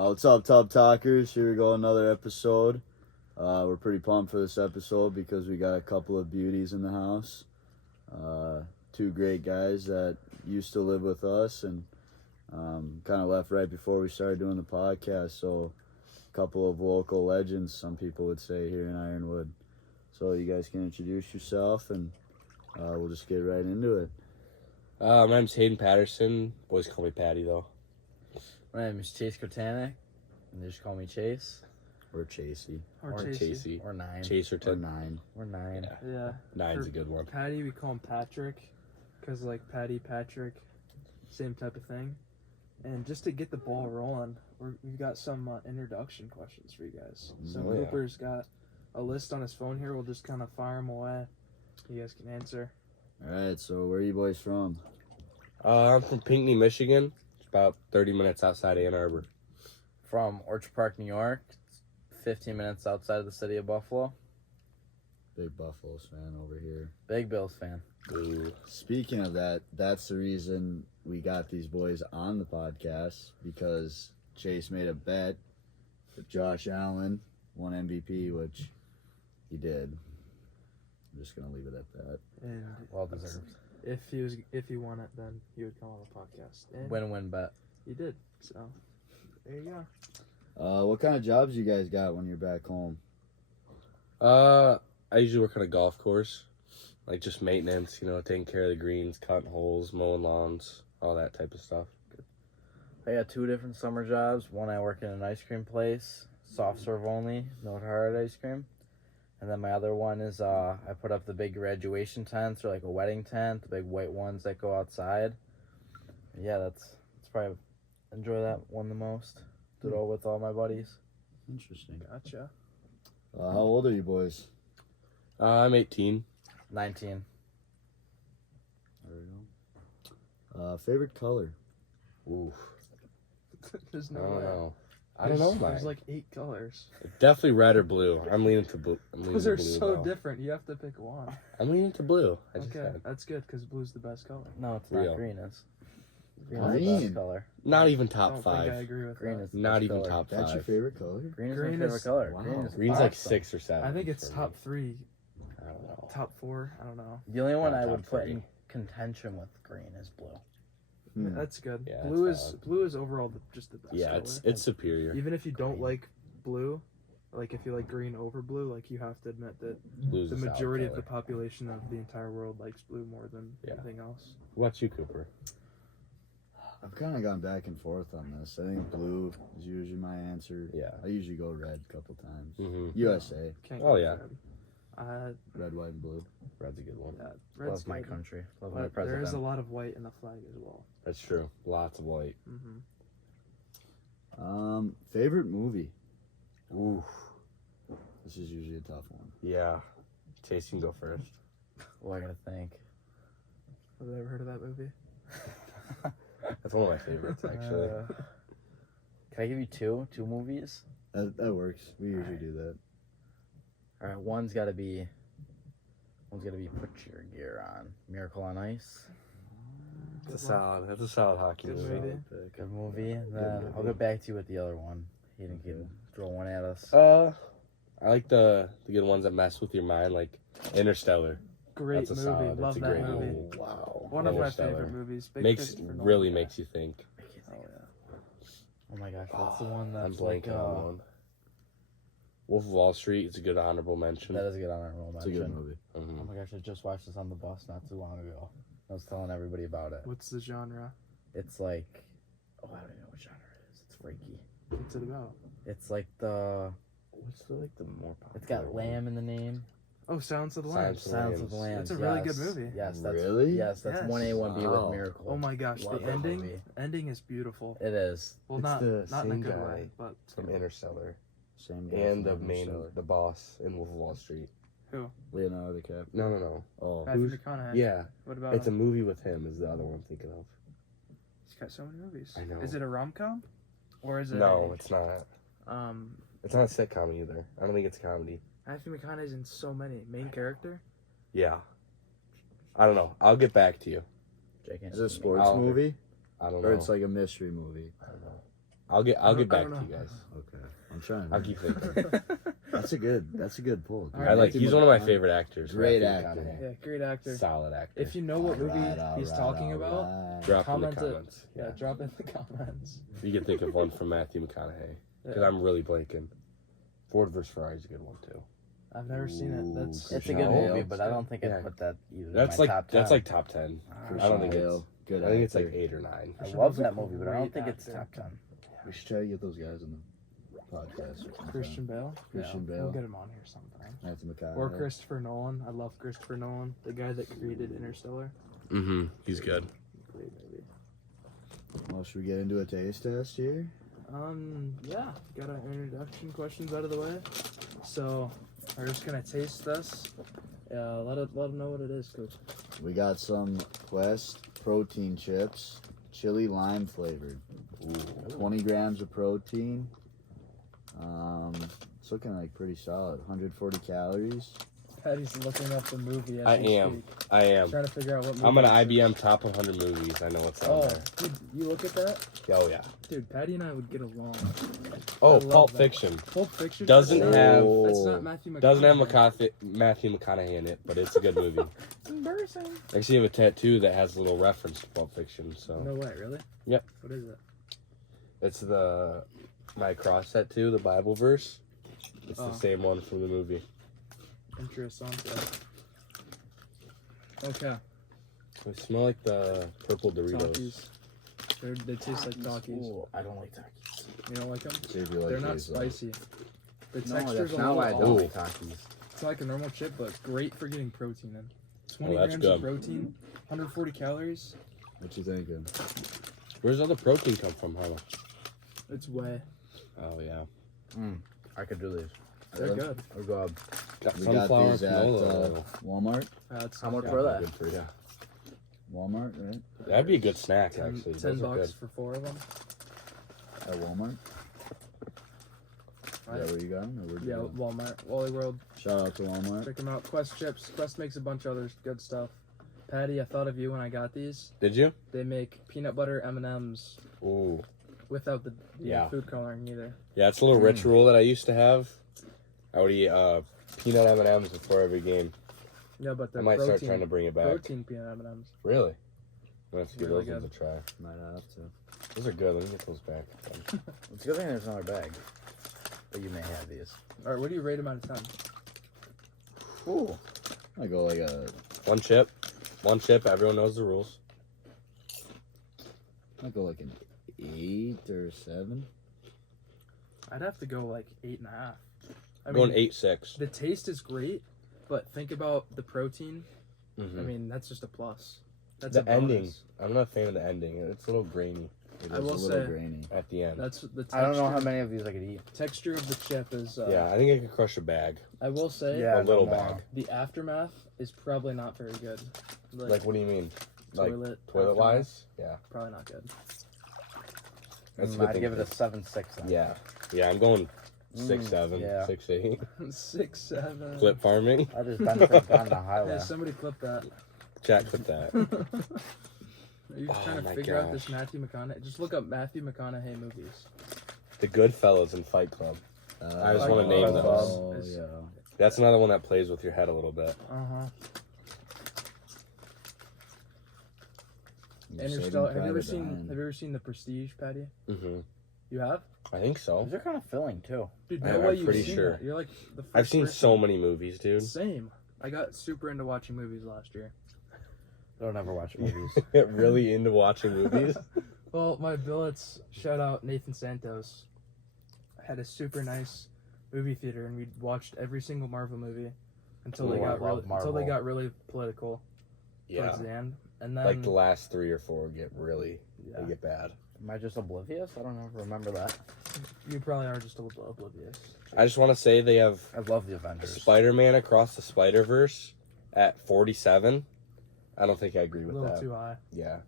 What's up, Tub Talkers? Here we go, another episode. We're pretty pumped for this episode because we got a couple of beauties in the house. Two great guys that used to live with us and kind of left right before we started doing the podcast. So, a couple of local legends, some people would say, here in Ironwood. So, you guys can introduce yourself and we'll just get right into it. My name's Hayden Patterson. Boys call me Patty, though. My name is Chase Kotanek, and they just call me Chase. Or Chasey. Or Chasey. Or Nine. Or Nine. Or Nine. Yeah. Nine's a good one. Patty, we call him Patrick, because like Patty, Patrick, same type of thing. And just to get the ball rolling, we've got some introduction questions for you guys. So Oh, yeah. Cooper's got a list on his phone here. We'll just kind of fire them away. You guys can answer. All right, so where are you boys from? I'm from Pinckney, Michigan. It's about 30 minutes outside Ann Arbor. From Orchard Park, New York. It's 15 minutes outside of the city of Buffalo. Big Buffaloes fan over here. Big Bills fan. Ooh. Speaking of that, that's the reason we got these boys on the podcast, because Chase made a bet that Josh Allen won MVP, which he did. I'm just gonna leave it at that. And Well deserved. if he won it, then he would come on the podcast. And Win-win bet. he did. So there you go. What kind of jobs you guys got when you're back home? I usually work on a golf course. Like just maintenance, taking care of the greens, cutting holes, mowing lawns, all that type of stuff. I got 2 different summer jobs. One, I work in an ice cream place, soft serve only, no hard ice cream. And then my other one is I put up the big graduation tents, or like a wedding tent, the big white ones that go outside. Yeah, that's probably enjoy that one the most. Did all with all my buddies. Interesting. Gotcha. How old are you boys? I'm 18. 19. There we go. Favorite color? Ooh. There's I no don't way. know. I don't know There's mine. like 8 colors. Definitely red or blue. I'm leaning to blue. Those are so different. You have to pick one. I'm leaning to blue. I just Okay, said. that's good because blue's the best color. No, it's Real. not. Green is. Green is the Green? best color. Not even I top don't think I 5. agree with Green that. is the Not best even color. top 5. That's your favorite color? Green is Green my favorite is- color. wow. Green is Green's like awesome. 6 or 7. I think it's for top me. 3, I don't know. top 4. I don't know. The only one Not I top would put 3. in contention with green is blue. Hmm. That's good. Yeah, blue that's is valid. blue is overall just the best Yeah, color. it's superior. Even if you don't green. like blue, like if you like green over blue, like you have to admit that Blue's the a solid majority of the color. population of the entire world likes blue more than Yeah. anything else. What about you, Cooper? I've kind of gone back and forth on this. I think blue is usually my answer. Yeah. I usually go red a couple times. Mm-hmm. USA, Can't Oh, go yeah. red. red, white, and blue. Red's a good one. Yeah, red's Love my good. country. Love my But president. there is a lot of white in the flag as well. That's true. Lots of white. Favorite movie? Ooh. This is usually a tough one. Yeah. Chase, you can go first. Well, I gotta think. Have you ever heard of that movie? That's one of my favorites, actually. Can I give you 2 movies? That works. We usually do that. All right, one's gotta be Put Your Gear On. Miracle on Ice. That's a solid hockey Good movie. movie. Good movie. And then I'll get back to you with the other one. You can throw one at us. I like the good ones that mess with your mind, like Interstellar. Great That's a movie. solid. Love That's a that great movie. movie. Wow. One of my Interstellar. favorite movies. Big Makes Christopher Nolan really guy. makes you think. Oh my gosh, what's the one I'm that's like? blanking on one. Wolf of Wall Street is a good honorable mention. That is a good honorable It's a mention. good movie. Oh Mhm. my gosh, I just watched this on the bus not too long ago. I was telling everybody about it. What's the genre? It's like, I don't even know what genre it is. It's freaky. What's it about? It's like the. What's the more popular? It's got one? lamb in the name. Oh, Silence of the Lambs. Silence of the Lambs. That's a really good movie. Yes, that's Really? Yes, that's Yes. 1A, 1B Wow. with Miracle. Oh my gosh, Love the that ending. movie. Ending is beautiful. It is. Well, It's not the in a same good guy way, but From Interstellar. Same guy And from the Interstellar. the boss in Wolf of Wall Street. Leonardo DiCaprio. No. Oh, Matthew Who's- McConaughey. Yeah. What about It's a him? movie with him is the other one I'm thinking of. He's got so many movies. I know. Is it a rom-com? Or is it No, it's not. a, It's not a sitcom either. I don't think it's a comedy. Matthew McConaughey's in so many. Main character? Yeah. I don't know. I'll get back to you. Jake is it a sports I'll- movie? I don't know. Or it's like a mystery movie? I don't know. I'll get I back don't to you know. guys. Okay, I'm trying. I'll keep thinking. That's a good pull. All I right, like. Matthew He's one of my McConaughey. favorite actors. Great Matthew actor. McConaughey. Yeah, great actor. Solid actor. If you know what movie he's talking about, about. Drop in the comment it. comments. Yeah, drop in the comments. You can think of one from Matthew McConaughey. Because Yeah. I'm really blanking. Ford vs. Ferrari is a good one too. I've never seen it. That's It's a good No. movie, but I don't think Yeah. I'd put that either. That's in my like top 10. that's like top 10. I don't think it's. good. I think it's like actor. 8 or 9. I Christian love Bale's a that movie, but I don't great think it's actor. top 10. We should try to get those guys on the podcast. Or something. Christian Bale. Christian We'll Bale, get him on here sometime. Matthew McConaughey. Or Christopher Nolan. I love Christopher Nolan, the guy that created Interstellar. Mm-hmm. He's good. Great movie. Well, should we get into a taste test here? Yeah, got our introduction questions out of the way. So, we're just gonna taste this. Let them know what it is, Coach. We got some Quest protein chips, chili lime flavored. 20 grams of protein. It's looking like pretty solid. 140 calories. Patty's looking up the movie as I we am. speak. I am. Trying to figure out what movie. I'm an it is. IBM top 100 movies. I know what's on Oh, there. dude, you look at that? Oh yeah. Dude, Patty and I would get along. Oh, love Pulp that. Fiction. Pulp Fiction Doesn't that's have- Not, that's not Matthew McConaughey. Doesn't have Matthew McConaughey in it, but it's a good movie. It's embarrassing. I actually have a tattoo that has a little reference to Pulp Fiction. So No way, really? Yep. What is it? it's my cross tattoo, the Bible verse. It's Oh. the same one from the movie. Interessante. Okay. They smell like the purple Doritos. Takis. They taste like Takis. Ooh, I don't like Takis. You don't like them? See if you like They're not these, spicy. The No, texture's that's a not why I little don't off. like Takis. It's like a normal chip, but great for getting protein in. 20 Oh, that's grams of good. protein, 140 calories. What you thinking? Where's all the protein come from, Harlow? It's way. Oh yeah. I could do these. They're good. Or go Got We sunflower got and these at canola oil. Walmart. That's How much yeah, were they? Good for you. Walmart, right? That'd be a good snack, 10, actually. 10 Those are bucks good. for 4 of them. At Walmart. Right. Is that where you got them? Or where'd you Yeah, get 'em? Walmart, Wally World. Shout out to Walmart. Check them out. Quest chips. Quest makes a bunch of other good stuff. Patty, I thought of you when I got these. Did you? They make peanut butter M&Ms Ooh. without the Yeah. food coloring either. Yeah, it's a little ritual that I used to have. I would eat peanut M&Ms before every game. Yeah, but I they're might protein, start trying to bring it back. protein peanut M&Ms. Really? I'm have to give Really those ones a try. Might have to. Those are good. Let me get those back. It's a good thing there's another bag. But you may have these. All right, what do you rate them out of 10? Ooh. I go like a. One chip. One chip. Everyone knows the rules. I go like an 8 or 7. I'd have to go like 8.5. I'm going 8.6. The taste is great, but think about the protein. Mhm. I mean, that's just a plus. That's The a bonus. ending. I'm not a fan of the ending. It's a little grainy It I is will a little say- grainy. at the end. That's the texture. I don't know how many of these I could eat. texture of the chip is. Yeah, I think I could crush a bag. I will say Yeah, a little no more. bag. the aftermath is probably not very good. Like, what do you mean? Like, toilet toilet-wise? Yeah. probably not good. That's a good I'd thing. give it a 7.6 then. Yeah. Yeah, I'm going 6.7, yeah. 6.8. 6, 7. Clip farming. I just benefit on the highway. Hey, somebody clip that. Chat, clip that. Are you Oh trying to my figure out gosh. this Matthew McConaughey? Just look up Matthew McConaughey movies. The Goodfellas and Fight Club. I just wanna name those. Oh, It's- yeah. That's another one that plays with your head a little bit. Uh-huh. You're saving Interstellar. Have you Private Ryan. ever seen The Prestige, Patty? Mm-hmm. You have? I think so. These are kind of filling too. Dude, I'm no way you've pretty seen sure. that. You're like the first I've seen person- so many movies, dude. Same. I got super into watching movies last year. I don't ever watch movies. Get really into watching movies. Well, my billets, shout out Nathan Santos, had a super nice movie theater, and we watched every single Marvel movie until Ooh, they I got love until they Marvel. got really political Yeah. towards the end. And then Like the last 3 or 4 get really, yeah, they get bad. Am I just oblivious? I don't ever remember that. you probably are just a little oblivious. I just want to say they have I love the Avengers. Spider-Man Across the Spider-Verse at 47. I don't think I agree A with little that. too high. Yeah.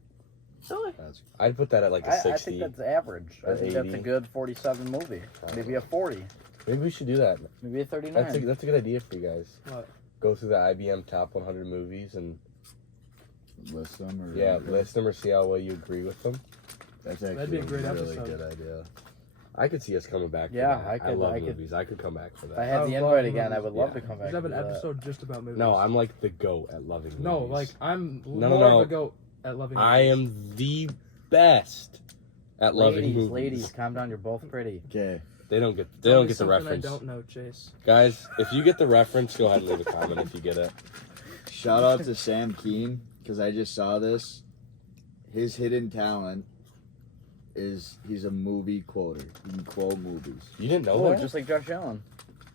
Really? That's I'd put that at like a I 60. think that's average. I Or think that's a 80. good 47 movie. Maybe a 40. Maybe we should do that. Maybe a 39. That's a good idea for you guys. What? Go through the IBM top 100 movies and list them or list them or see how well you agree with them. That's actually That'd be a great really episode. good idea. I could see us coming back. Yeah, for that. I love could- movies. I could come back for If I that. had I the love invite again, I movies. would love Yeah. to come We back. should have an and do that. episode just about movies. No, I'm like the goat at loving movies. No, like I'm No, more no. of a goat at loving movies. I am the best at loving movies. Ladies, calm down. You're both pretty. Okay. They don't get Tell me the something reference. I don't know, Chase. Guys, if you get the reference, go ahead and leave a comment if you get it. Shout out to Sam Keen, because I just saw this. His hidden talent is he's a movie quoter. He can quote movies. You didn't know Oh, that? just like Josh Allen.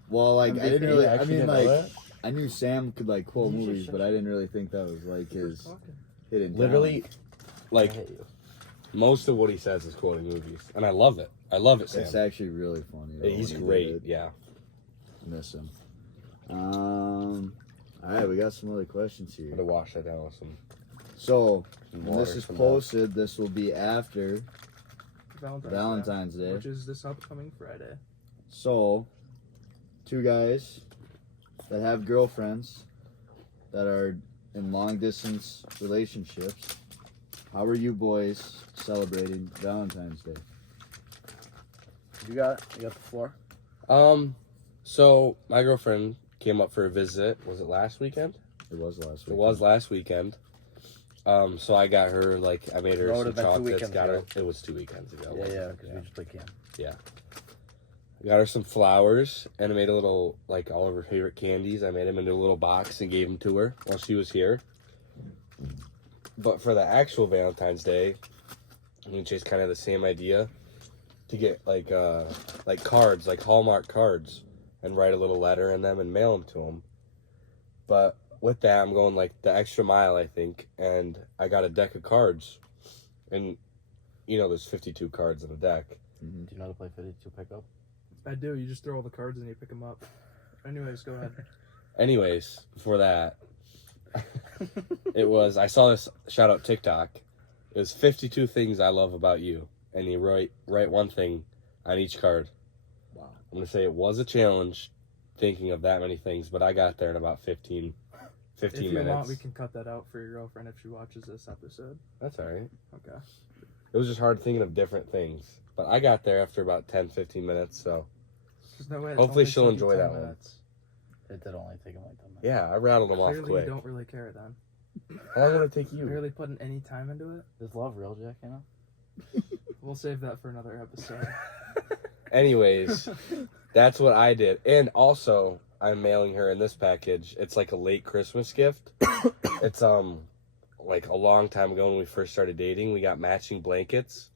Well, like, I MVP, didn't really, I I actually mean, didn't know like, that. I knew Sam could, like, quote You movies, should- but I didn't really think that was, like, his Talking. hidden talent. Literally, like, I hate you. most of what he says is quoting movies. And I love it. I love it, Sam. It's actually really funny. though, He's when he great, did it. yeah. Miss him. All right, we got some other questions I'm here. going to wash that down with some So, when water this is from posted, this will be after Valentine's Day. which is this upcoming Friday. So, two guys that have girlfriends that are in long distance relationships. How are you boys celebrating Valentine's Day? You got the floor. So my girlfriend came up for a visit. Was it last weekend? It was last week. It was last weekend. So I got her, like, I made her No, it some would've been 2 chocolates. weekends Got her. ago. It was 2 weekends ago. Yeah, wasn't yeah, it? because we just like him. Got her some flowers, and I made a little, like, all of her favorite candies. I made them into a little box and gave them to her while she was here. But for the actual Valentine's Day, me and Chase kind of had the same idea to get, like cards, like Hallmark cards, and write a little letter in them and mail them to them. But with that, I'm going, like, the extra mile, I think, and I got a deck of cards. And, you know, there's 52 cards in a deck. Mm-hmm. Do you know how to play 52 pickup? I do. You just throw all the cards and you pick them up. Anyways, go ahead. Anyways, before that, I saw this shout out TikTok. It was 52 things I love about you. And you write one thing on each card. Wow. I'm going to say it was a challenge thinking of that many things, but I got there in about 15 If you minutes. want, we can cut that out for your girlfriend if she watches this episode. That's all right. Okay. It was just hard thinking of different things. But I got there after about 10, 15 minutes, so. There's no way it Hopefully only she'll took you enjoy 10 that one. minutes. It did only take him like 10 minutes. Yeah, I rattled them off Clearly, quick. you don't really care then. How long would it take You you? really putting any time into it? Is love real, Jack, you know? We'll save that for another episode. Anyways, that's what I did. And also, I'm mailing her in this package. It's like a late Christmas gift. It's like a long time ago when we first started dating, we got matching blankets.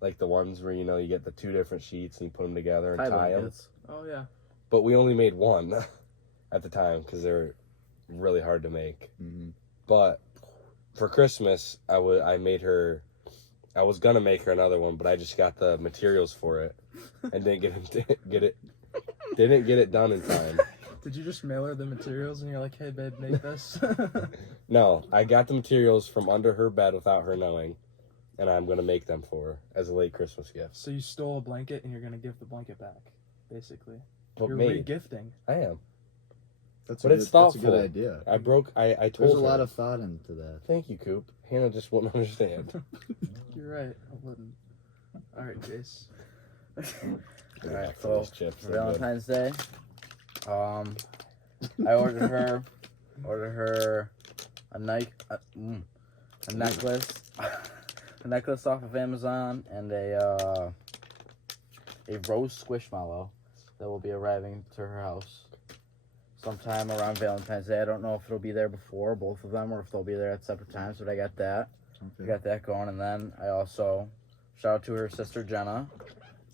Like the ones where, you know, you get the 2 different sheets and you put them together and Tie tie them. blankets. Oh, yeah. But we only made one at the time because they're really hard to make. Mm-hmm. But for Christmas, I was gonna make her another one, but I just got the materials for it and didn't get it done in time. Did you just mail her the materials and you're like, hey, babe, make this? No, I got the materials from under her bed without her knowing, and I'm gonna make them for her as a late Christmas gift. So you stole a blanket and you're going to give the blanket back, basically. But You're maybe regifting. I am. That's But a it's good, that's a thoughtful. good idea. I told There's a her. lot of thought into that. Thank you, Coop. Hannah just wouldn't understand. You're right. I wouldn't. All right, Jace. Alright, For so these chips, for they're good. Valentine's Day, I ordered her a necklace, a necklace off of Amazon, and a rose squishmallow that will be arriving to her house sometime around Valentine's Day. I don't know if it'll be there before both of them or if they'll be there at separate times, but I got that. I got that going, and then I also shout out to her sister Jenna.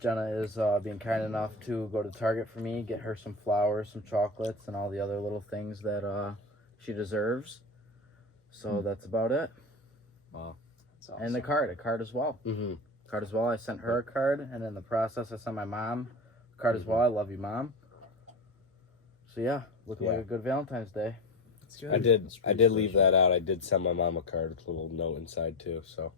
Jenna is being kind enough to go to Target for me, get her some flowers, some chocolates, and all the other little things that she deserves. So that's about it. Wow. That's awesome. And a card as well. Mm-hmm. Card as well. I sent her a card, and in the process, I sent my mom a card as well. I love you, Mom. So yeah, looking like a good Valentine's Day. That's good. I did That's pretty leave special. that out. I did send my mom a card with a little note inside too. So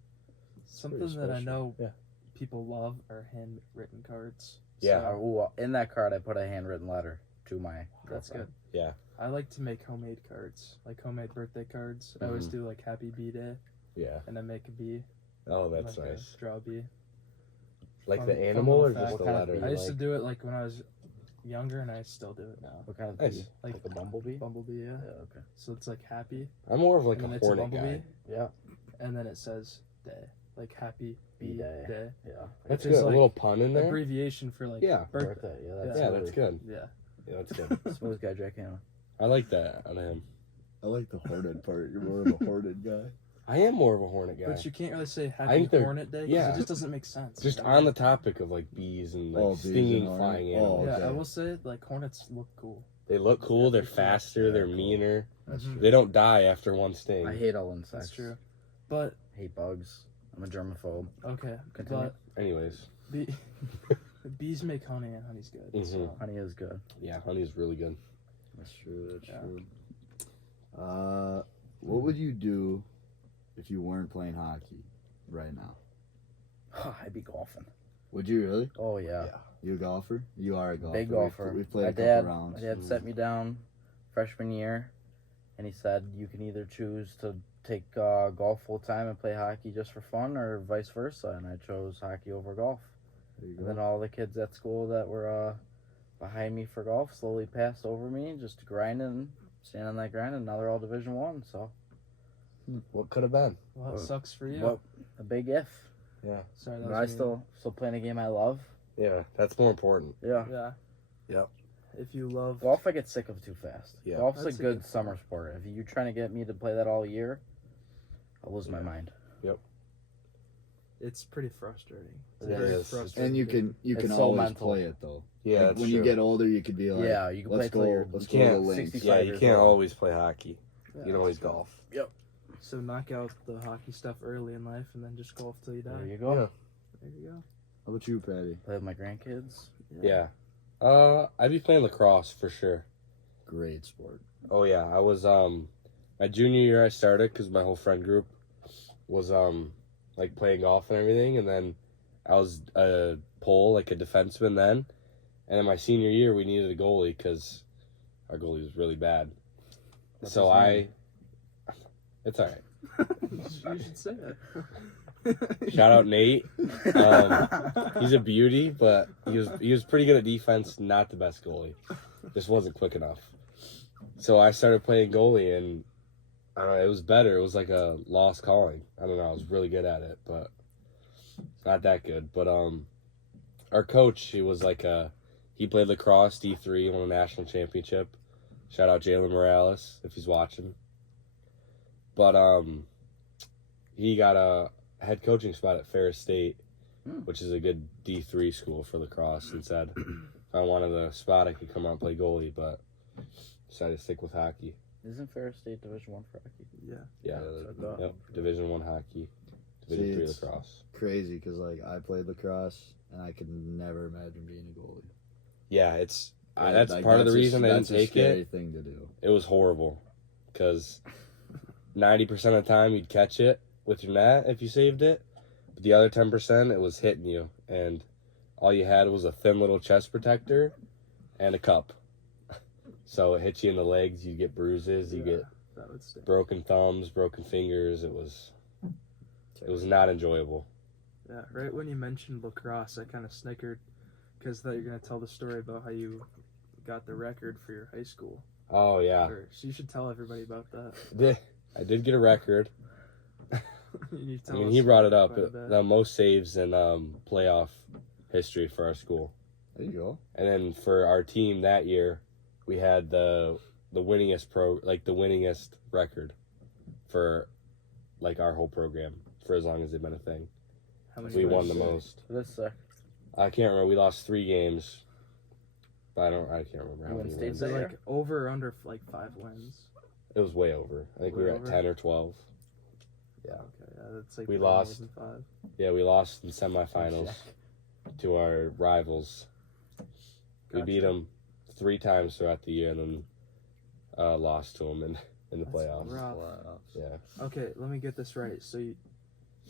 Something pretty that I special. know Yeah. people love are handwritten cards. Yeah. So Ooh, in that card, I put a handwritten letter to my that's girlfriend. good. yeah, I like to make homemade cards, like homemade birthday cards. I always do like Happy Bee Day, yeah. and then make a bee. Oh, that's like nice. Draw a bee. Like Fun- the fun animal little or fact. just the What kind of letter? bee? I used to Like, do it like when I was younger, and I still do it now. What kind of Nice. bee? Like Like a bumblebee? bumblebee, yeah. Yeah, okay. So it's like happy, I'm more of like and then a it's a hornet bumblebee, guy. Yeah. and then it says day, like happy Bee bee day. day. Yeah. That's Which is good. like a little pun in there. Abbreviation for like Yeah. birthday. Birthday. Yeah, that's Yeah, really that's good. Yeah. Yeah, that's good. smooth guy, Jack Hanna. I like that on him. I like the hornet part. You're more of a hornet guy. I am more of a hornet guy. But you can't really say I happy think they're- hornet day because yeah. it just doesn't make sense. Just on the topic of like bees and like Oh, bees stinging and hornet. flying Oh, animals. Yeah, okay. I will say like hornets look cool. They look cool. They're Yeah, faster. They're cool. meaner. That's Mhm. true. They don't die after one sting. I hate all insects. That's true. But Hate bugs. I'm a germaphobe. okay, Continue. but Anyways, bees make honey and honey's good. Mhm. So. Honey is good. yeah, honey's really good. That's true. That's Yeah. true. What would you do if you weren't playing hockey right now? I'd be golfing. Would you really? Oh yeah. You a golfer? You are a golfer. Big golfer. We played my a couple dad, rounds. My dad set me down freshman year, and he said you can either choose to take golf full time and play hockey just for fun, or vice versa. And I chose hockey over golf. There you And go. then all the kids at school that were behind me for golf slowly passed over me, just grinding, staying on that grind, and now they're all Division One. So What could have been? Well, that sucks for you. what a big if. Sorry, that But was I mean. still playing a game I love. Yeah, that's more important. Yeah. Yeah. Yep. If you love Golf, I get sick of too fast. Yeah. Golf's That's a a good good summer sport. If you're trying to get me to play that all year, I'll lose my mind. it's pretty frustrating. It's It very is. frustrating And you game. can It's so always mental. play it though. Yeah, Like, that's when true. you get older, you could be like, Yeah, you can let's play till go. you're Let's You go to the can't- links. 65 yeah, you years can't old. always play hockey. Yeah, You can always golf. So knock out the hockey stuff early in life, and then just golf till you die. There you go. Yeah. There you go. How about you, Patty? Play with my grandkids. Yeah. I'd be playing lacrosse for sure. Great sport. Oh yeah, I was my junior year I started because my whole friend group was like playing golf and everything, and then I was a pole, like a defenseman then, and in my senior year we needed a goalie because our goalie was really bad. What's So his name? it's all right. You should say it. Shout out Nate. He's a beauty, but he was pretty good at defense. Not the best goalie. Just wasn't quick enough. So I started playing goalie, and I don't know, it was better. It was like a lost calling. I don't know. I was really good at it, but not that good. But our coach, he was like he played lacrosse D3, won a national championship. Shout out Jalen Morales if he's watching. But he got a head coaching spot at Ferris State, which is a good D3 school for lacrosse, and said if I wanted a spot I could come out and play goalie, but decided to stick with hockey. Isn't Ferris State Division One for hockey? Yeah. Yeah, that's what I thought. yep. Division 1 hockey, See, Division 3 it's- lacrosse. Crazy because like I played lacrosse and I could never imagine being a goalie. Yeah, it's Like, that's part of the reason I didn't that's a take scary it. thing to do. It was horrible because 90% of the time you'd catch it with your net if you saved it, but the other 10% it was hitting you, and all you had was a thin little chest protector and a cup. So it hit you in the legs, you get bruises, you get That would stink. broken thumbs, broken fingers. It was not enjoyable. Yeah, right when you mentioned lacrosse, I kind of snickered because thought you were gonna tell the story about how you got the record for your high school. Oh yeah, So you should tell everybody about that. I did get a record. You need to I tell mean, us he brought it up. quite a bit. The most saves in playoff history for our school. There you go. And then for our team that year, we had the winningest the winningest record for like our whole program for as long as they've been a thing. How many We wins? won the most. That's sick. I can't remember. We lost 3 games, but I can't remember how You won many state wins. Is it that year? like over or under like 5 wins? It was way over. I think we Way were at over? 10 or 12. Okay, yeah, that's like We way more lost. than 5. Yeah, we lost in semifinals to our rivals. We Gotcha. beat them 3 times throughout the year, and then lost to them in the That's playoffs. rough. Yeah. Okay, let me get this right. So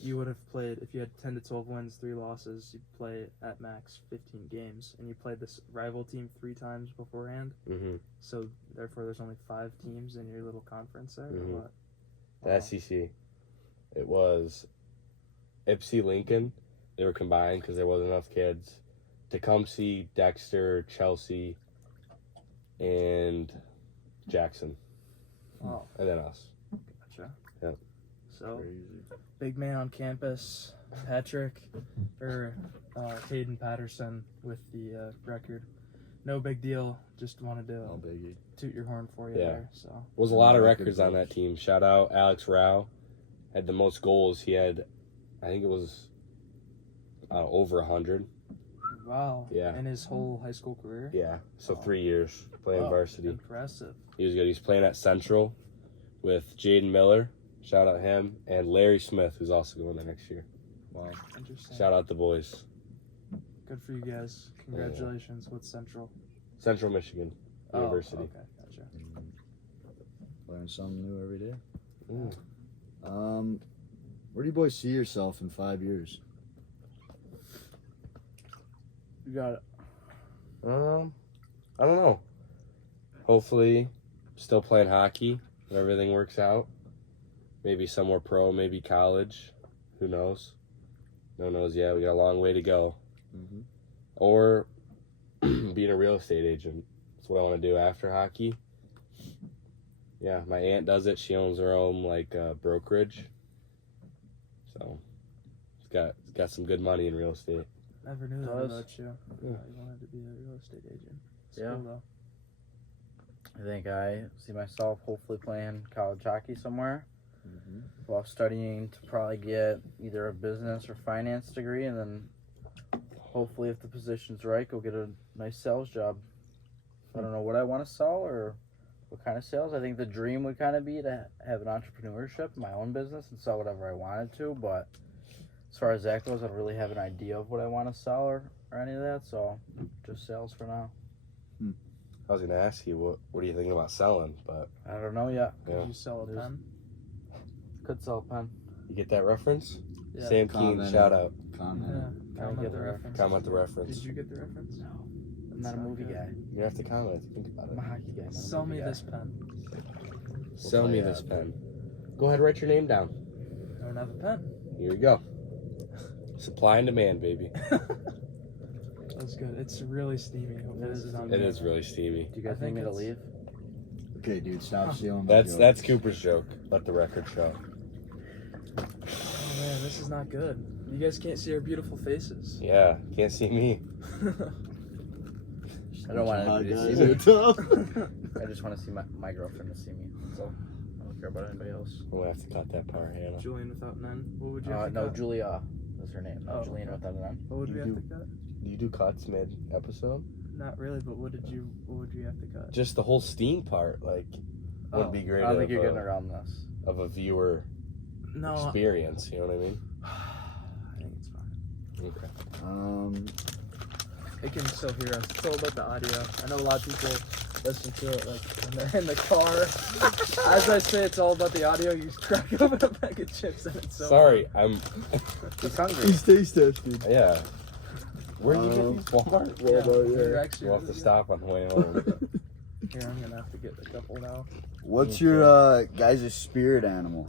you would have played, if you had 10 to 12 wins, 3 losses, you'd play at max 15 games, and you played this rival team 3 times beforehand. Mm-hmm. So therefore, there's only 5 teams in your little conference there. Mhm. Or what? The SEC. It was Ypsi Lincoln. They were combined because there wasn't enough kids. Tecumseh, Dexter, Chelsea, and Jackson. Oh, And then us. gotcha. Yep. So, Crazy. big man on campus, Patrick, or Hayden Patterson with the record. No big deal. Just wanted to No biggie. toot your horn for you Yeah. there. So, Was a lot of Record records on that team. Shout out Alex Rao. Had the most goals. He had, I think it was over 100. wow. Yeah. In his whole high school career. Yeah. So Oh. 3 years playing Wow, varsity. Impressive. He was good. He's playing at Central with Jaden Miller. Shout out him. And Larry Smith, who's also going there next year. Wow. Interesting. Shout out the boys. Good for you guys. Congratulations with Central. Central Michigan University. Oh, okay, gotcha. Learn something new every day. Ooh. Where do you boys see yourself in 5 years? You got it. I don't know. Hopefully, still playing hockey if everything works out. Maybe somewhere pro, maybe college. Who knows? No one knows yet. We got a long way to go. Mm-hmm. Or being a real estate agent. That's what I want to do after hockey. Yeah, my aunt does it. She owns her own brokerage. So it's got some good money in real estate. Never knew that Does. about you. Yeah. You wanted to be a real estate agent. It's Yeah. cool, though. I think I see myself hopefully playing college hockey somewhere Mm-hmm. while studying to probably get either a business or finance degree, and then hopefully, if the position's right, go get a nice sales job. I don't know what I want to sell or what kind of sales. I think the dream would kind of be to have an entrepreneurship, my own business, and sell whatever I wanted to. But as far as that goes, I don't really have an idea of what I want to sell or any of that. So just sales for now. I was gonna ask you what are you thinking about selling, but I don't know yet. Could Yeah. you sell a There's- pen? Could sell a pen. you get that reference? Yeah. Sam Keen, Comment. shout out. Comment. Yeah. I Comment get the the reference. Comment the reference. Did you get the reference? No. I'm not a movie guy. You have to comment. Think about I'm a it. hockey guy. Not a Sell movie me guy. this pen. Sell play me that. this pen. Go ahead, write your name down. I don't have a pen. Here we go. Supply and demand, baby. That's good. It's really steamy. Hopefully this is not It is really steamy. Do you guys I think need me to it's- leave? Okay, dude, stop stealing my jokes. That's Cooper's joke. Let the record show. Oh man, this is not good. You guys can't see our beautiful faces. Yeah, can't see me. I don't want Hi, anybody to guys. see me. It's I just want to see my girlfriend to see me. So I don't care about anybody else. I'm gonna have to cut that part, Hannah. Julian without an N. What would you have to No, cut? Julia was her name. Oh, Julian okay. without an N. What would we You have to do- cut? Do you do cuts mid episode? Not really, but what would you have to cut? Just the whole steam part, would Oh, be great. I don't think of you're a- getting around this. of a viewer No, experience. You know what I mean? I think it's fine. Okay. They can still hear us. It's all about the audio. I know a lot of people listen to it like when they're in the car. As I say, it's all about the audio. You just crack open a bag of chips and it's so Sorry, I'm. He's hungry. taste tested. Yeah. Where did you get these? Walmart? You're actually We'll have to stop on the way home. Here, I'm gonna have to get a couple now. What's your guys' spirit animal?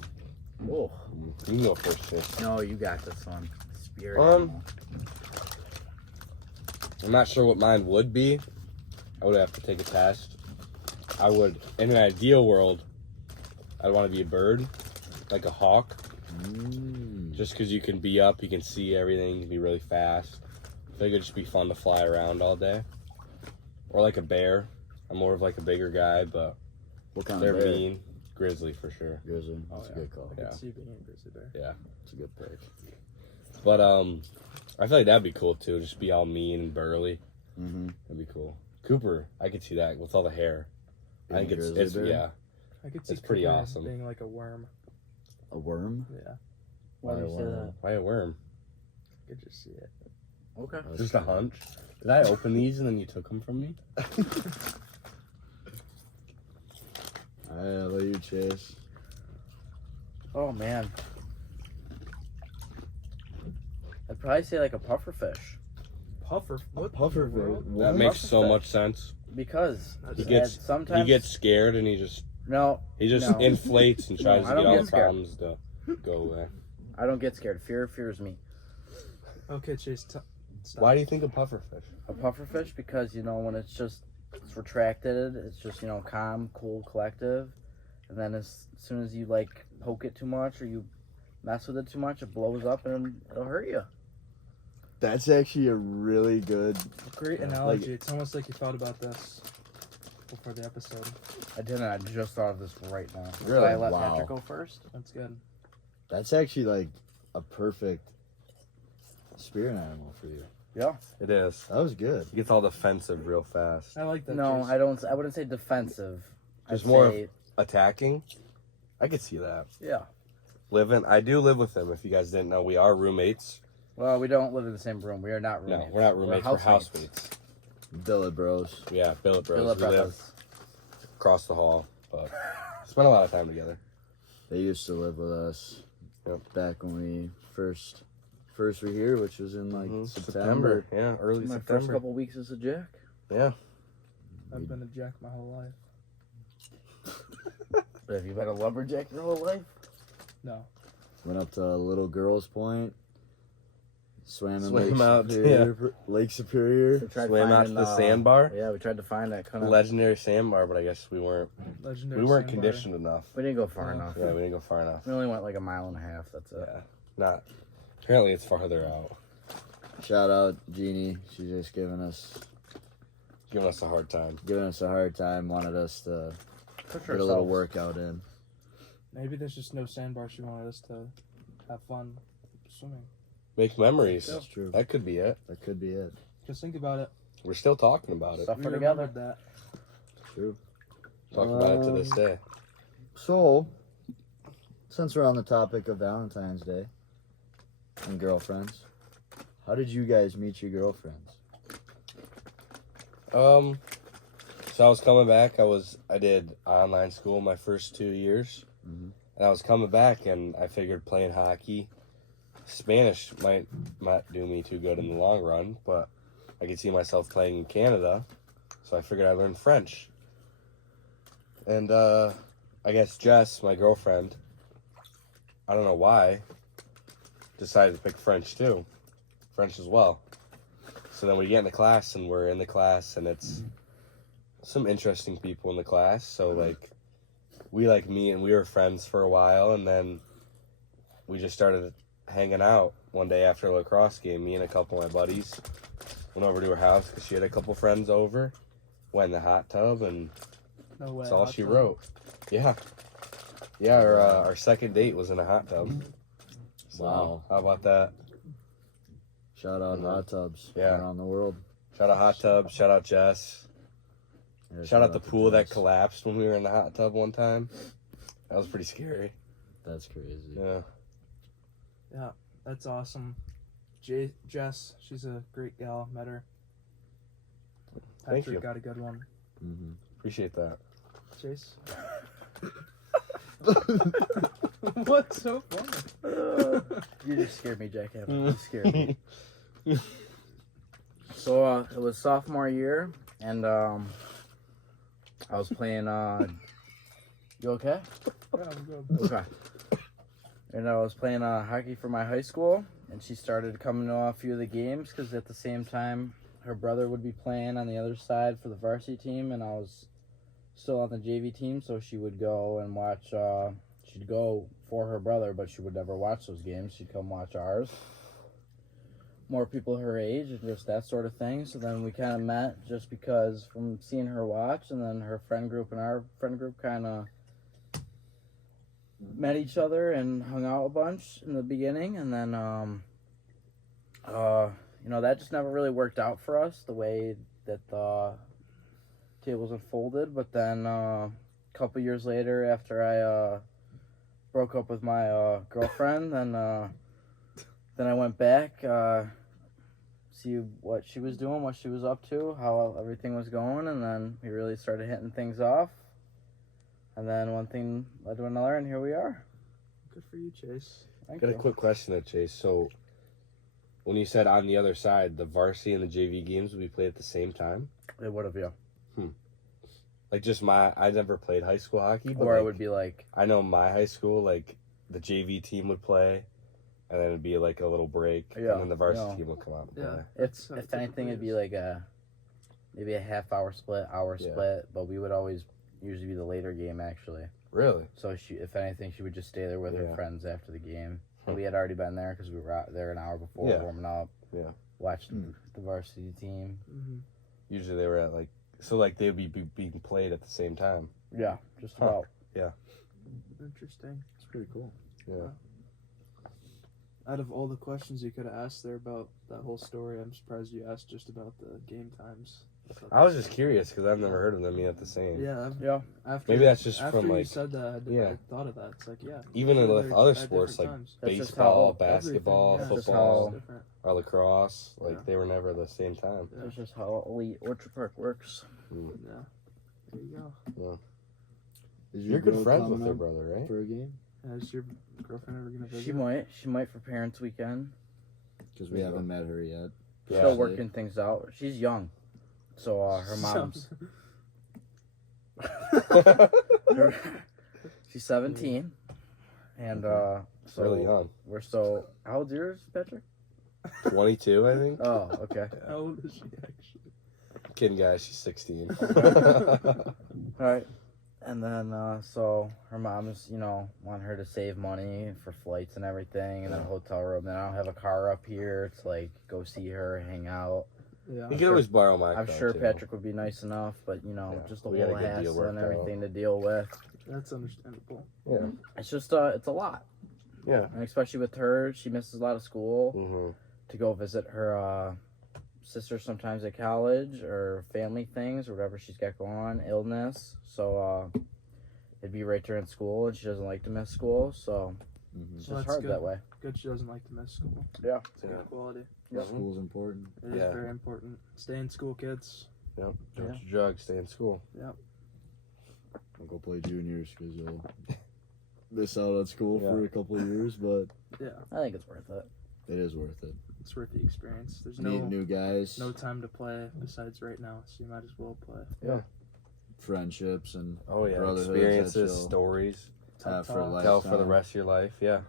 Oh, You can go first, Chase. no, you got this one. Spirit. Um, animal. I'm not sure what mine would be. I would have to take a test. I would, in an ideal world, I'd want to be a bird, like a hawk, just because you can be up, you can see everything, you can be really fast. I think it'd just be fun to fly around all day. Or like a bear. I'm more of like a bigger guy, but What kind they're of bear? mean. Grizzly for sure. Grizzly. That's yeah. a good call. I Yeah. could see being a grizzly bear. Yeah. That's a good pick. But I feel like that'd be cool too. Just be all mean and burly. Mm-hmm. That'd be cool. Cooper, I could see that with all the hair. I think Being a it's grizzly bear? yeah. I could see It's pretty Cooper awesome. being like a worm. A worm? Yeah, Why do you say worm. that? Why a worm? I could just see it. Okay. Just a hunch. Did I open these and then you took them from me? Alright, I'll let you chase. Oh man. I'd probably say like a puffer fish Puffer. What? Puffer in the world? fish. That What? makes so Pufferfish. much sense. because He it gets sometimes he gets scared and he just no. No. inflates and tries No, to I get don't all get the scared. problems to go away. I don't get scared. Fear fears me. Okay, Chase. Stop. Why do you think of pufferfish? A pufferfish because when it's retracted, it's just calm, cool, collective, and then as soon as you like poke it too much or you mess with it too much, it blows up and it'll hurt you. That's actually a really good. Great analogy. It's almost like you thought about this before the episode. I didn't. I just thought of this right now. Really? Did I let Wow. Patrick go first? That's good. That's actually like a perfect spirit animal for you. Yeah. It is. That was good. It gets all defensive real fast. I like that. No, Chase. I don't. I wouldn't say defensive. Just I'd more say, Attacking? I could see that. yeah. I do live with him. If you guys didn't know, we are roommates. Well, we don't live in the same room. We are not No, roommates. we're not roommates. We're housemates. Billet Bros. Yeah, Billet Bros. Billet We live Bros. across the hall, but spend a lot of time together. They used to live with us Yep. back when we first were here, which was in like Mhm. September. Yeah, early My first September. couple weeks as a jack. Yeah. I've been a jack my whole life. But have you been a lumberjack your whole life? No. Went up to Little Girls Point. Swam in Swam out, Lake Superior. We tried Swam out to finding, the sandbar. Yeah, we tried to find that. Couldn't. Legendary sandbar, but I guess we weren't Legendary. we weren't sandbar. conditioned enough. We didn't go far Yeah. enough. Yeah, we didn't go far enough. We only went like a mile and a half. That's it. Yeah. Not apparently it's farther out. Shout out Jeannie. She's just giving us A hard time. a hard time. Wanted us to Push get a little ourselves. workout in. Maybe there's just no sandbar. She wanted us to have fun swimming. Make memories. That's true. That could be it. That could be it. Just think about it. We're still talking about it. Suffer We together. remembered that. True. Talk about it to this day. So, since we're on the topic of Valentine's Day and girlfriends, how did you guys meet your girlfriends? So I was coming back. I did online school my first 2 years, Mhm. and I was coming back, and I figured playing hockey, Spanish might not do me too good in the long run, but I could see myself playing in Canada, so I figured I'd learn French. And I guess Jess, my girlfriend, I don't know why, decided to pick French too, French as well. So then we get into class, and we're in the class, and it's some interesting people in the class. So we meet, and we were friends for a while, and then we just started hanging out one day after a lacrosse game. Me and a couple of my buddies went over to her house because she had a couple friends over. Went in the hot tub, and No way. that's all hot she tub. wrote. Yeah. Our second date was in a hot tub. So, Wow. how about that? Shout out Mhm. hot tubs Yeah. around the world. Shout out hot tub. Shout out Jess. Yeah, Shout out the to pool that Jess. collapsed when we were in the hot tub one time. That was pretty scary. That's crazy. Yeah. That's awesome. Jess, she's a great gal. Met her. Thank Patrick you. got a good one. Mm-hmm. Appreciate that. Chase. What's so funny? You just scared me, Jack. You scared me. So it was sophomore year, and I was playing. You okay? Yeah, I'm good. Okay. And I was playing hockey for my high school, and she started coming to a few of the games because at the same time her brother would be playing on the other side for the varsity team, and I was still on the JV team, so she would go and watch. She'd go for her brother, but she would never watch those games. She'd come watch ours. More people her age and just that sort of thing. So then we kind of met just because from seeing her watch, and then her friend group and our friend group kind of met each other and hung out a bunch in the beginning, and then that just never really worked out for us the way that the tables unfolded. But then a couple years later, after I broke up with my girlfriend, then I went back see what she was doing, what she was up to, how everything was going, and then we really started hitting things off. And then one thing led to another, and here we are. Good for you, Chase. Thank Got a you. quick question there, Chase. So, when you said on the other side, the varsity and the JV games would be played at the same time? It would have, yeah. Like, I never played high school hockey, but Or it like, would be like, I know my high school, like, the JV team would play, and then it'd be like a little break, Yeah, and then the varsity yeah. team will come out and Yeah. play. If So if anything, typically it'd be is. like maybe a half-hour split, hour Yeah. split, but we would always usually be the later game actually. Really? So if anything, she would just stay there with her Yeah. friends after the game. Hmm. We had already been there because we were out there an hour before Yeah. warming up. Yeah. Watching the varsity team. Mm-hmm. Usually they were at like, so like they'd be being played at the same time. Yeah, just Huh. about. Interesting. It's pretty cool. Yeah. Out of all the questions you could have asked there about that whole story, I'm surprised you asked just about the game times. I was just curious because I've never heard of them being the same. Yeah. Yeah. After, Maybe that's just after from, you like- said that, yeah. I thought of that. It's like, yeah. Even sure with they're other at sports different like times. That's just baseball, how basketball, Everything, yeah, just football, how- different. or lacrosse, like Yeah. they were never the same time. Yeah. That's just how Elite Orchard Park works. Mm. Yeah. There you go. Is You're good girl friends with coming her up brother, right? for a game? Yeah, is your girlfriend ever gonna visit? She might for parents' weekend. Because we haven't met her yet. Yeah. Still working things out. She's young, so her mom's she's 17, and so Really young. we're so. How old's yours, Patrick? 22, I think. Oh, okay. How old is she actually? Kidding, guys. She's 16. All right. And then, so her mom is, wanting her to save money for flights and everything, and then a hotel room. Then I don't have a car up here to like go see her, hang out. Yeah. You can always borrow my I'm car, sure too. Patrick would be nice enough, but Yeah, just the we got a whole good deal hassle and worked out. everything to deal with. That's understandable. Yeah. It's just, it's a lot, Yeah. and especially with her, she misses a lot of school Mm-hmm. to go visit her sister sometimes at college or family things or whatever she's got going on, illness. So it'd be right during school, and she doesn't like to miss school, so it's Well, just that's hard good. that way. Good she doesn't like to miss school. Yeah. It's good quality. Yep. School's important. It is Yeah. very important. Stay in school, kids. Yep. Don't Yeah. do drugs. Stay in school. Don't go play juniors because you'll miss out on school Yeah. for a couple of years, but Yeah. I think it's worth it. it is worth it. It's worth the experience. There's Meet no new guys, no time to play besides right now, so you might as well play. friendships, and Oh, yeah. Brotherhoods that Experiences, you'll stories. have for Talk. life. Tell for the rest of your life. Yeah.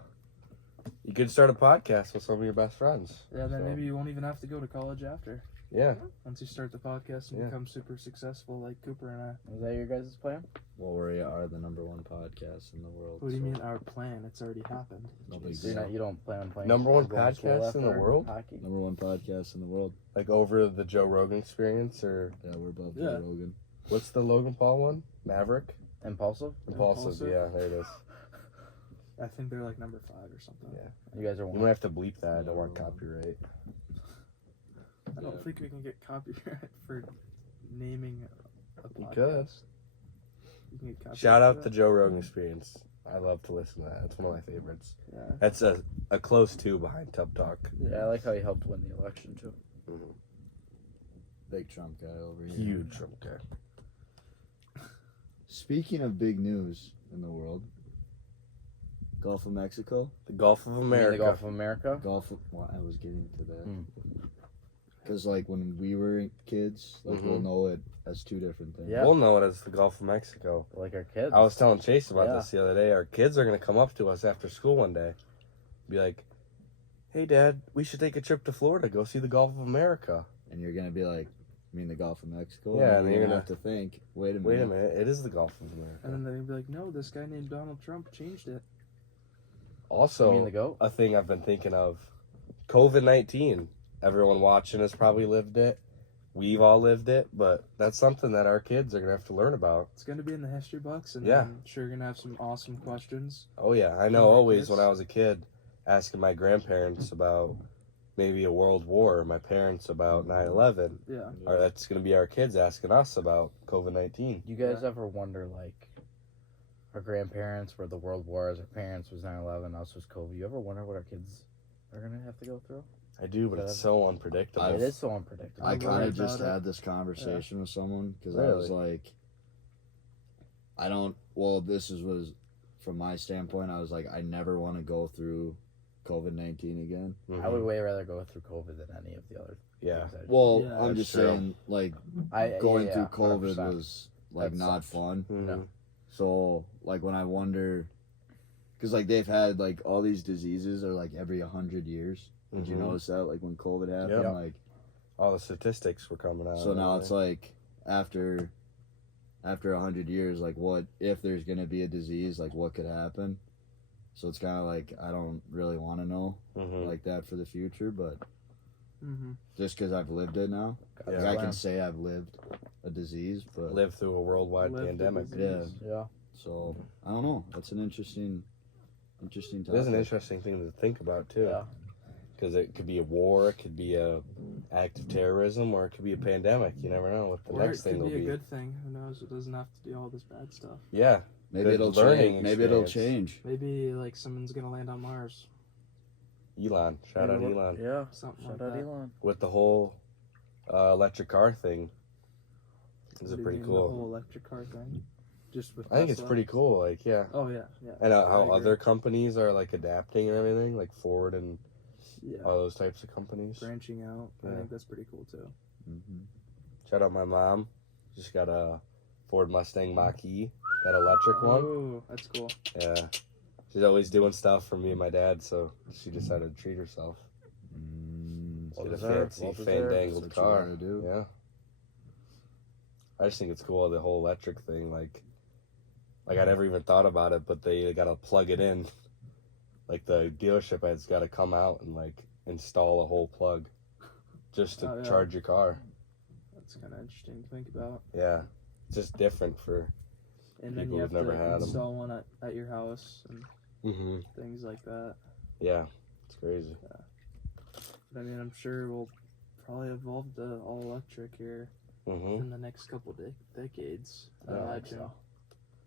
You could start a podcast with some of your best friends. Yeah, then So, maybe you won't even have to go to college after. Yeah. Once you start the podcast and Yeah. become super successful like Cooper and I. Is that your guys' plan? Well, we are the #1 podcast in the world. What do you so mean our plan? It's already happened. No big So you don't plan on playing Number one or going to school podcast in the after world? Hockey? #1 podcast in the world. Like over the Joe Rogan Experience, or Yeah, we're above Yeah. Joe Rogan. what's the Logan Paul one? Maverick? Impulsive? Impulsive. Impulsive? Yeah, there it is. I think they're like number 5 or something. Yeah. You guys are You one. might have to bleep that. I don't want copyright. I don't think we can get copyright for naming a podcast. You could. You can get copyright Shout for out that? the Joe Rogan Experience. I love to listen to that. It's one of my favorites. Yeah. That's a close two behind Tub Talk. Yeah, I like how he helped win the election too. Big Trump guy over here. Huge Trump guy. Speaking of big news in the world, Gulf of Mexico. The Gulf of You mean America. the Gulf of America? Well, I was getting to that. Hmm. Because, like, when we were kids, like, we'll Mhm. know it as two different things. Yeah. We'll know it as the Gulf of Mexico. Like our kids. I was telling Chase about Yeah. this the other day. Our kids are going to come up to us after school one day. Be like, hey, Dad, we should take a trip to Florida, go see the Gulf of America. And you're going to be like, you mean the Gulf of Mexico? Yeah, and and you're you're going to gonna- have to think, wait a minute. Wait a minute, it is the Gulf of America. And then they'd be like, no, this guy named Donald Trump changed it. You Also, mean the goat? a thing I've been thinking of, COVID-19. Everyone watching has probably lived it. We've all lived it, but that's something that our kids are going to have to learn about. It's going to be in the history books, and Yeah. I'm sure you're going to have some awesome questions. Oh, yeah. I know From our always kids. when I was a kid, asking my grandparents about maybe a world war, my parents about 9/11. Yeah. Or that's going to be our kids asking us about COVID-19. You guys Yeah. ever wonder, like, our grandparents were the world wars, our parents was 9/11, us was COVID. You ever wonder what our kids are going to have to go through? I do, but it's so unpredictable. I've- It is so unpredictable. I I'm kind worried of just about it. had this conversation with someone because I was Really? like, this was from my standpoint. I was like, I never want to go through COVID-19 again. Mhm. I would way rather go through COVID than any of the other Yeah. things. I just- Well, Yeah, I'm that's just true. saying, like, I, going yeah, through COVID 100%. was, like, That not sucked. fun. Mhm. No. So, like, when I wonder, because like they've had like all these diseases are like every 100 years. Did you Mhm. notice that? Like when COVID happened, Yep. like All the statistics were coming out. so now it's like after 100 years, like what if there's gonna be a disease? Like what could happen? So it's kind of like I don't really want to know Mhm. like that for the future, but Mm-hmm. just because I've lived it now, Yeah. like, I can say I've lived a disease, but live through a worldwide Live the pandemic. disease. Yeah. so I don't know. That's an interesting topic. It is an interesting thing to think about too, Yeah. because it could be a war, it could be a act of terrorism, or it could be a pandemic. You never know what the Or next it thing could will be a be. good thing. Who knows? It doesn't have to be all this bad stuff. Yeah, Maybe Good it'll learning change. Maybe it'll experience. change. Maybe like someone's gonna land on Mars. Elon. Shout out Maybe Elon Yeah. Something Shout like out that. Elon. with the whole electric car thing. This What is do you pretty mean, cool. The whole electric car thing. Just with I think it's Tesla? pretty cool. Like, yeah. Oh yeah, yeah. And I how agree. other companies are like adapting and everything, like Ford and Yeah. all those types of companies. Branching out. I Yeah. think that's pretty cool too. Mm-hmm. Shout out my mom. Just got a Ford Mustang Mach-E, that electric one. Oh, that's cool. Yeah. She's always doing stuff for me and my dad, so she decided to treat herself. Well Get a deserved, fancy well deserved. fandangled That's what car. you gotta do. Yeah. I just think it's cool, the whole electric thing. Like I never even thought about it, but they gotta plug it in. Like the dealership has gotta come out and like install a whole plug just to Oh, yeah. charge your car. That's kind of interesting to think about. Yeah. It's just different for. And then People you have who've never to had 'em. install one at your house and Mm-hmm. things like that. Yeah. It's crazy. But I mean, I'm sure we'll probably evolve to all electric here Mm-hmm. in the next couple decades. I I don't think imagine. so.